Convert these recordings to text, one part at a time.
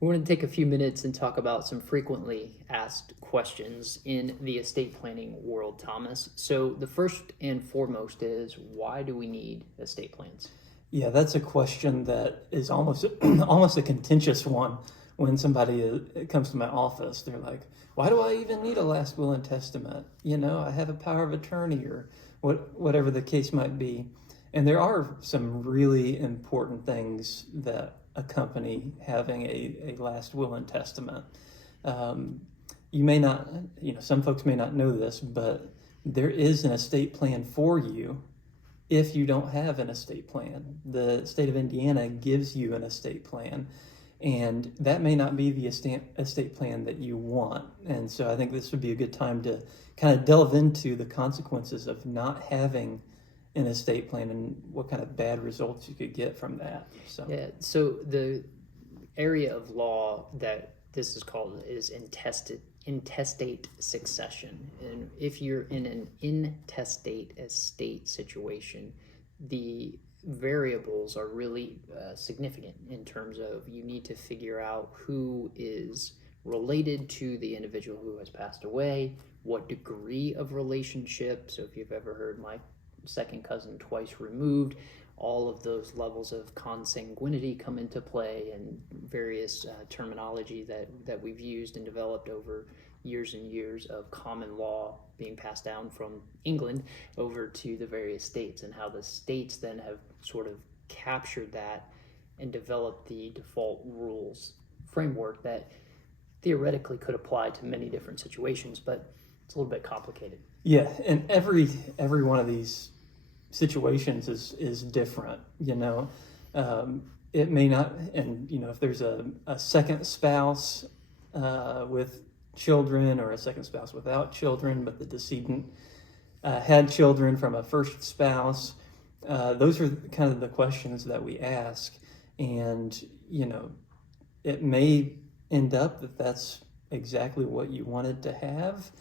We want to take a few minutes and talk about some frequently asked questions in the estate planning world, Thomas. So the first and foremost is, why do we need estate plans? Yeah, that's a question that is almost almost a contentious one. When somebody comes to my office, they're like, "Why do I even need a last will and testament? I have a power of attorney," or whatever the case might be. And there are some really important things that accompany having a last will and testament. You may not, some folks may not know this, but there is an estate plan for you if you don't have an estate plan. The state of Indiana gives you an estate plan, and that may not be the estate plan that you want. And so I think this would be a good time to kind of delve into the consequences of not having an estate plan and what kind of bad results you could get from that. So the area of law that this is called is intestate succession. And if you're in an intestate estate situation, the variables are really significant in terms of you need to figure out who is related to the individual who has passed away, what degree of relationship. So if you've ever heard my second cousin twice removed, all of those levels of consanguinity come into play, and various terminology that we've used and developed over years and years of common law being passed down from England over to the various states, and how the states then have sort of captured that and developed the default rules framework that theoretically could apply to many different situations, but it's a little bit complicated. Yeah, and every one of these situations is different. It may not, and if there's a second spouse with children, or a second spouse without children, but the decedent had children from a first spouse, those are kind of the questions that we ask. And it may end up that that's exactly what you wanted to have.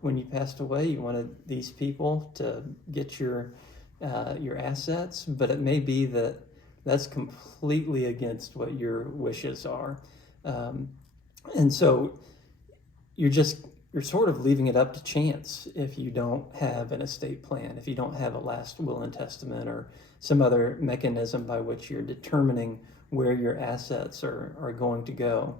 When you passed away, you wanted these people to get your assets, but it may be that that's completely against what your wishes are. And so you're sort of leaving it up to chance if you don't have an estate plan, if you don't have a last will and testament, or some other mechanism by which you're determining where your assets are going to go.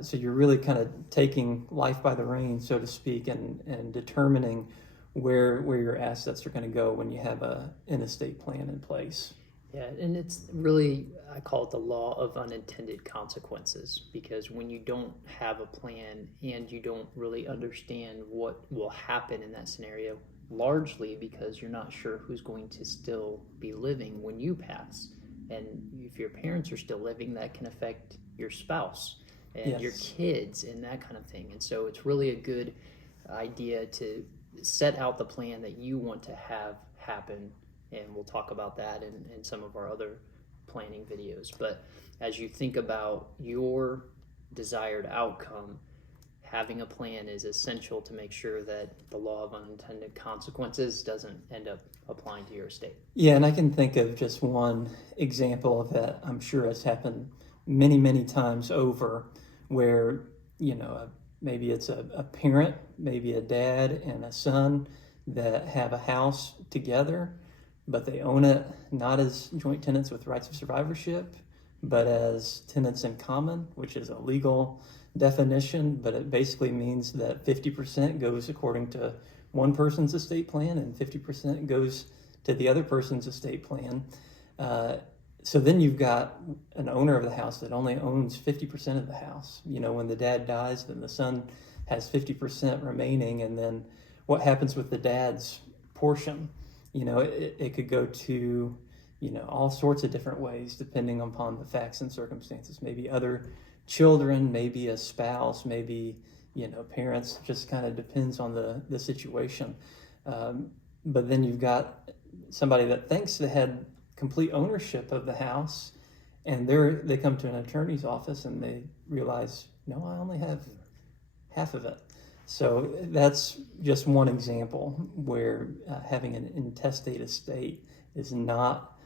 So you're really kind of taking life by the reins, so to speak, and determining where your assets are going to go when you have an estate plan in place. Yeah, and it's really, I call it the law of unintended consequences, because when you don't have a plan and you don't really understand what will happen in that scenario, largely because you're not sure who's going to still be living when you pass. And if your parents are still living, that can affect your spouse and Yes. your kids and that kind of thing. And so it's really a good idea to set out the plan that you want to have happen, and we'll talk about that in some of our other planning videos. But as you think about your desired outcome, having a plan is essential to make sure that the law of unintended consequences doesn't end up applying to your estate. Yeah, and I can think of just one example of that. I'm sure has happened many, many times over, where maybe it's a parent, maybe a dad and a son that have a house together, but they own it not as joint tenants with rights of survivorship, but as tenants in common, which is a legal definition, but it basically means that 50% goes according to one person's estate plan and 50% goes to the other person's estate plan. So then you've got an owner of the house that only owns 50% of the house. When the dad dies, then the son has 50% remaining, and then what happens with the dad's portion? It could go to, all sorts of different ways depending upon the facts and circumstances. Maybe other children, maybe a spouse, maybe, parents. Just kind of depends on the situation. But then you've got somebody that thinks they had complete ownership of the house, and they come to an attorney's office and they realize, no, I only have half of it. So that's just one example where having an intestate estate is not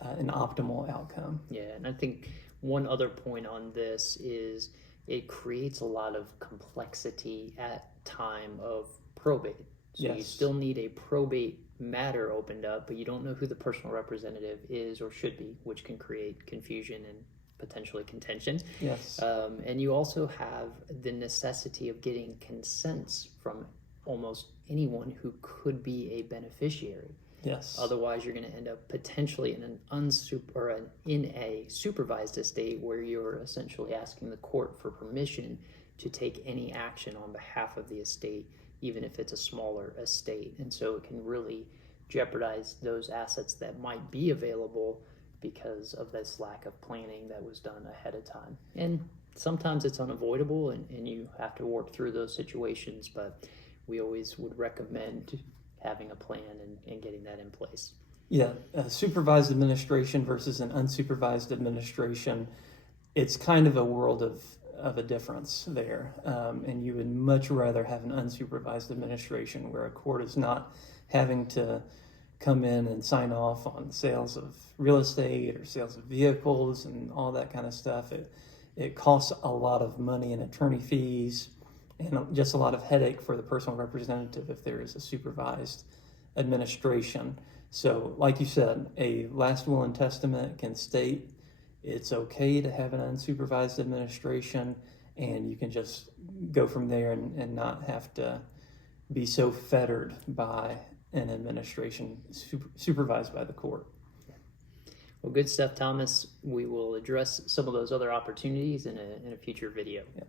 an optimal outcome. Yeah, and I think one other point on this is it creates a lot of complexity at time of probate. So you Yes. still need a probate matter opened up, but you don't know who the personal representative is or should be, which can create confusion and potentially contention. Yes. And you also have the necessity of getting consents from almost anyone who could be a beneficiary. Yes. Otherwise, you're going to end up potentially in in a supervised estate where you're essentially asking the court for permission to take any action on behalf of the estate, even if it's a smaller estate. And so it can really jeopardize those assets that might be available because of this lack of planning that was done ahead of time. And sometimes it's unavoidable and you have to work through those situations, but we always would recommend having a plan and getting that in place. Yeah, supervised administration versus an unsupervised administration, it's kind of a world of a difference there. And you would much rather have an unsupervised administration where a court is not having to come in and sign off on sales of real estate or sales of vehicles and all that kind of stuff. It costs a lot of money in attorney fees and just a lot of headache for the personal representative if there is a supervised administration. So like you said, a last will and testament can state it's okay to have an unsupervised administration, and you can just go from there and not have to be so fettered by an administration supervised by the court. Well, good stuff, Thomas. We will address some of those other opportunities in a future video. Yeah.